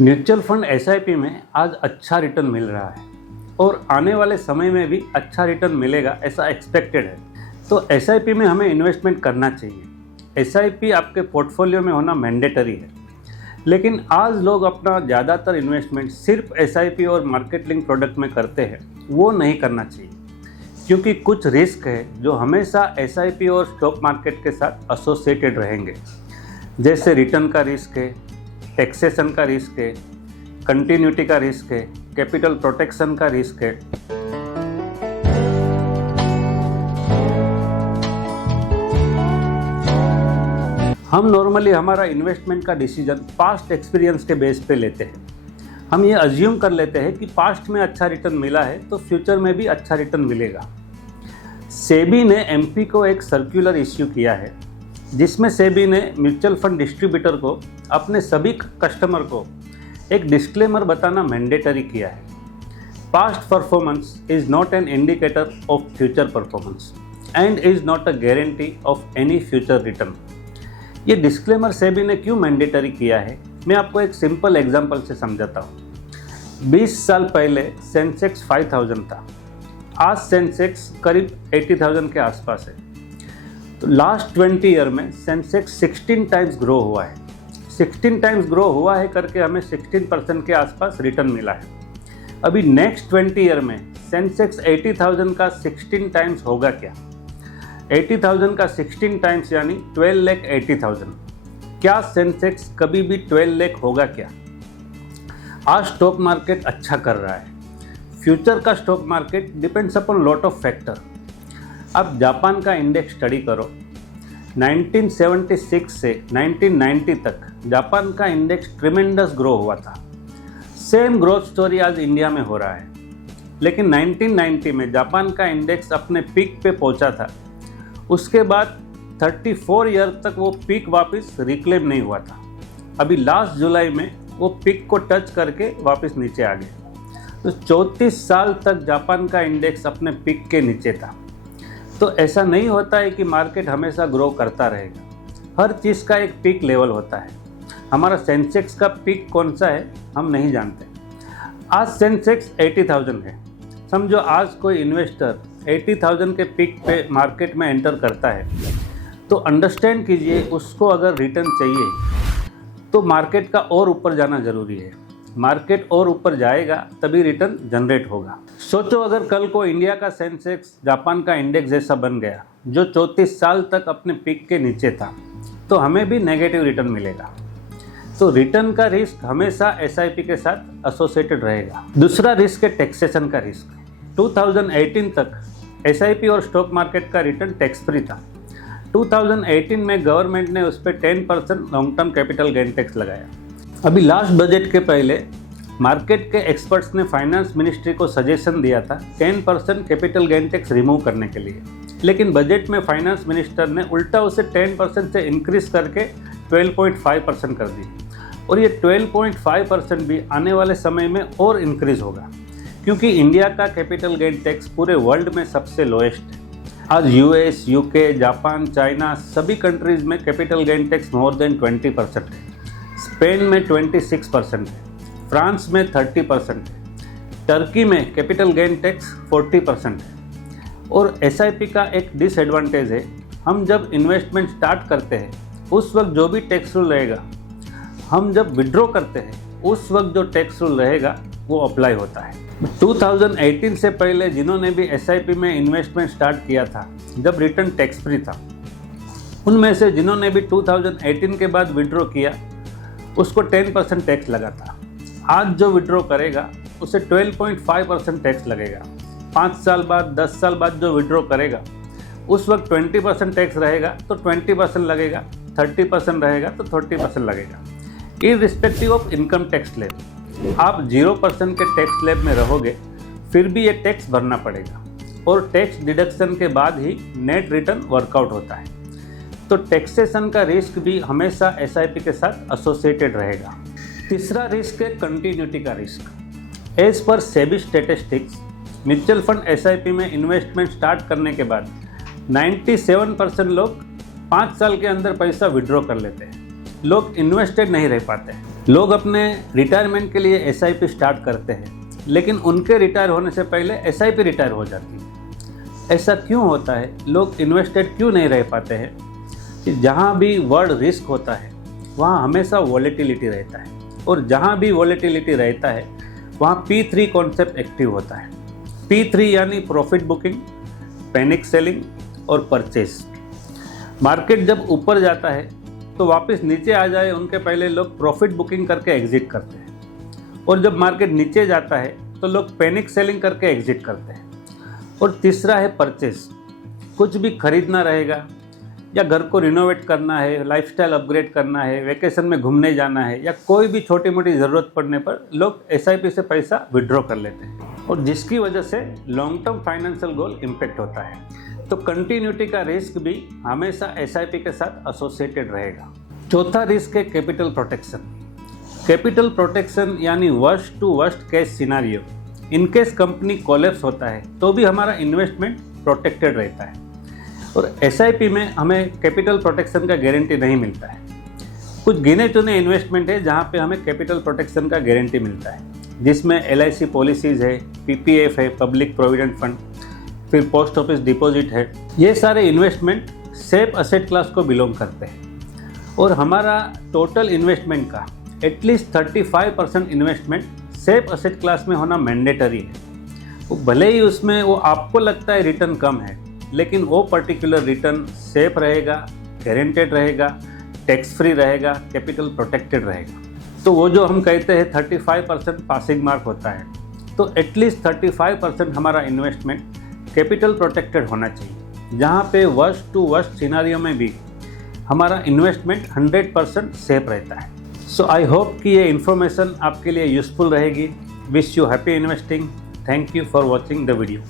Mutual fund SIP में आज अच्छा रिटर्न मिल रहा है और आने वाले समय में भी अच्छा रिटर्न मिलेगा ऐसा एक्सपेक्टेड है। तो एसआईपी में हमें इन्वेस्टमेंट करना चाहिए। एसआईपी आपके पोर्टफोलियो में होना मैंडेटरी है, लेकिन आज लोग अपना ज़्यादातर इन्वेस्टमेंट सिर्फ एसआईपी और मार्केट लिंक प्रोडक्ट में करते हैं। वो नहीं करना चाहिए, क्योंकि कुछ रिस्क है जो हमेशा एसआईपी और स्टॉक मार्केट के साथ एसोसिएटेड रहेंगे, जैसे रिटर्न का रिस्क है, टैक्सेशन का रिस्क है, कंटिन्यूटी का रिस्क है, कैपिटल प्रोटेक्शन का रिस्क है। हम नॉर्मली हमारा इन्वेस्टमेंट का डिसीजन पास्ट एक्सपीरियंस के बेस पे लेते हैं। हम ये अज्यूम कर लेते हैं कि पास्ट में अच्छा रिटर्न मिला है तो फ्यूचर में भी अच्छा रिटर्न मिलेगा। सेबी ने एमपी को एक सर्कुलर इश्यू किया है, जिसमें सेबी ने म्यूचुअल फंड डिस्ट्रीब्यूटर को अपने सभी कस्टमर को एक डिस्क्लेमर बताना मैंडेटरी किया है। Past performance is not an indicator of future performance and is not a guarantee of any future return. ये डिस्क्लेमर सेबी ने क्यों मैंडेटरी किया है, मैं आपको एक सिंपल एग्जांपल से समझाता हूँ। 20 साल पहले सेंसेक्स 5000 था, आज सेंसेक्स करीब 80,000 के आसपास है। तो लास्ट 20 ईयर में सेंसेक्स 16 टाइम्स ग्रो हुआ है। 16 टाइम्स ग्रो हुआ है करके हमें 16% के आसपास रिटर्न मिला है। अभी नेक्स्ट 20 ईयर में सेंसेक्स 80,000 का 16 टाइम्स होगा क्या? 80,000 का 16 टाइम्स यानी 12,80,000। क्या सेंसेक्स कभी भी 12 लाख होगा क्या? आज स्टॉक मार्केट अच्छा कर रहा है। फ्यूचर का stock market depends upon lot of factor. अब जापान का इंडेक्स स्टडी करो। 1976 से 1990 तक जापान का इंडेक्स ट्रिमेंडस ग्रो हुआ था। सेम ग्रोथ स्टोरी आज इंडिया में हो रहा है, लेकिन 1990 में जापान का इंडेक्स अपने पीक पे पहुंचा था। उसके बाद 34 ईयर तक वो पीक वापस रिक्लेम नहीं हुआ था। अभी लास्ट जुलाई में वो पीक को टच करके वापस नीचे आ गए। तो 34 साल तक जापान का इंडेक्स अपने पीक के नीचे था। तो ऐसा नहीं होता है कि मार्केट हमेशा ग्रो करता रहेगा। हर चीज़ का एक पीक लेवल होता है। हमारा सेंसेक्स का पीक कौन सा है हम नहीं जानते। आज सेंसेक्स 80,000 है। समझो आज कोई इन्वेस्टर 80,000 के पीक पे मार्केट में एंटर करता है, तो अंडरस्टैंड कीजिए उसको अगर रिटर्न चाहिए तो मार्केट का और ऊपर जाना ज़रूरी है। मार्केट और ऊपर जाएगा तभी रिटर्न जनरेट होगा। सोचो अगर कल को इंडिया का सेंसेक्स जापान का इंडेक्स जैसा बन गया जो 34 साल तक अपने पीक के नीचे था, तो हमें भी नेगेटिव रिटर्न मिलेगा। तो रिटर्न का रिस्क हमेशा एसआईपी के साथ एसोसिएटेड रहेगा। दूसरा रिस्क है टैक्सेशन का रिस्क। 2018 तक एसआईपी और स्टॉक मार्केट का रिटर्न टैक्स फ्री था। 2018 में गवर्नमेंट ने उस पर 10% long term capital gain tax लगाया। अभी लास्ट बजट के पहले मार्केट के एक्सपर्ट्स ने फाइनेंस मिनिस्ट्री को सजेशन दिया था 10% कैपिटल गेन टैक्स रिमूव करने के लिए, लेकिन बजट में फाइनेंस मिनिस्टर ने उल्टा उसे 10% से इंक्रीज करके 12.5% कर दी। और ये 12.5% भी आने वाले समय में और इंक्रीज होगा, क्योंकि इंडिया का कैपिटल गेन टैक्स पूरे वर्ल्ड में सबसे लोएस्ट है। आज यूएस, यूके, जापान, चाइना सभी कंट्रीज़ में capital gain tax more than 20% है। स्पेन में 26% है, फ्रांस में 30% है, टर्की में कैपिटल गेन टैक्स 40% है। और एसआईपी का एक डिसएडवांटेज है, हम जब इन्वेस्टमेंट स्टार्ट करते हैं उस वक्त जो भी टैक्स रूल रहेगा, हम जब विड्रॉ करते हैं उस वक्त जो टैक्स रूल रहेगा वो अप्लाई होता है। 2018 से पहले जिन्होंने भी एसआईपी में इन्वेस्टमेंट स्टार्ट किया था जब रिटर्न टैक्स फ्री था, उनमें से जिन्होंने भी 2018 के बाद विड्रॉ किया उसको 10% टैक्स लगा था। आज जो विड्रॉ करेगा उसे 12.5% टैक्स लगेगा। 5 साल बाद, 10 साल बाद जो विड्रॉ करेगा उस वक्त 20% टैक्स रहेगा तो 20% लगेगा, 30% रहेगा तो 30% लगेगा, irrespective of income tax slab. आप 0% के टैक्स स्लैब में रहोगे फिर भी ये टैक्स भरना पड़ेगा, और टैक्स डिडक्शन के बाद ही नेट रिटर्न वर्कआउट होता है। तो टैक्सेशन का रिस्क भी हमेशा एसआईपी के साथ एसोसिएटेड रहेगा। तीसरा रिस्क है कंटिन्यूटी का risk. As per SEBI statistics, mutual fund SIP में इन्वेस्टमेंट स्टार्ट करने के बाद 97% लोग 5 साल के अंदर पैसा विड्रॉ कर लेते हैं। लोग इन्वेस्टेड नहीं रह पाते हैं। लोग अपने रिटायरमेंट के लिए एसआईपी स्टार्ट करते हैं, लेकिन उनके रिटायर होने से पहले एसआईपी रिटायर हो जाती है। ऐसा क्यों होता है? लोग इन्वेस्टेड क्यों नहीं रह पाते हैं? कि जहाँ भी वर्ल्ड रिस्क होता है वहाँ हमेशा वॉलेटिलिटी रहता है, और जहाँ भी वॉलेटिलिटी रहता है वहाँ P3 कॉन्सेप्ट एक्टिव होता है। P3 यानी प्रॉफिट बुकिंग, पैनिक सेलिंग और परचेस। मार्केट जब ऊपर जाता है तो वापस नीचे आ जाए उनके पहले लोग प्रॉफिट बुकिंग करके एग्जिट करते हैं, और जब मार्केट नीचे जाता है तो लोग पैनिक सेलिंग करके एग्जिट करते हैं। और तीसरा है परचेस। कुछ भी खरीदना रहेगा, या घर को रिनोवेट करना है, लाइफस्टाइल अपग्रेड करना है, वेकेशन में घूमने जाना है, या कोई भी छोटी मोटी ज़रूरत पड़ने पर लोग एसआईपी से पैसा विड्रॉ कर लेते हैं, और जिसकी वजह से long term financial goal impact होता है। तो कंटिन्यूटी का रिस्क भी हमेशा एसआईपी के साथ एसोसिएटेड रहेगा। चौथा रिस्क है कैपिटल प्रोटेक्शन। कैपिटल प्रोटेक्शन यानी worst to worst case scenario. In case company collapse होता है तो भी हमारा इन्वेस्टमेंट प्रोटेक्टेड रहता है। और एसआईपी में हमें कैपिटल प्रोटेक्शन का गारंटी नहीं मिलता है। कुछ गिने चुने इन्वेस्टमेंट है जहाँ पे हमें कैपिटल प्रोटेक्शन का गारंटी मिलता है, जिसमें LIC पॉलिसीज़ है, PPF है, पब्लिक प्रोविडेंट फंड, फिर पोस्ट ऑफिस डिपॉजिट है। ये सारे इन्वेस्टमेंट सेफ असेट क्लास को बिलोंग करते हैं, और हमारा टोटल इन्वेस्टमेंट का at least 35% investment safe asset class में होना मैंडेटरी है। वो भले ही उसमें वो आपको लगता है रिटर्न कम है, लेकिन वो पर्टिकुलर रिटर्न सेफ रहेगा, गारंटेड रहेगा, टैक्स फ्री रहेगा, कैपिटल प्रोटेक्टेड रहेगा। तो वो जो हम कहते हैं 35% पासिंग मार्क होता है, तो एटलीस्ट 35% हमारा इन्वेस्टमेंट कैपिटल प्रोटेक्टेड होना चाहिए, जहाँ पे वर्स्ट टू वर्स्ट सिनारियो में भी हमारा इन्वेस्टमेंट 100% सेफ रहता है। सो आई होप कि ये इन्फॉर्मेशन आपके लिए यूज़फुल रहेगी। Wish you happy investing. Thank you for watching the video.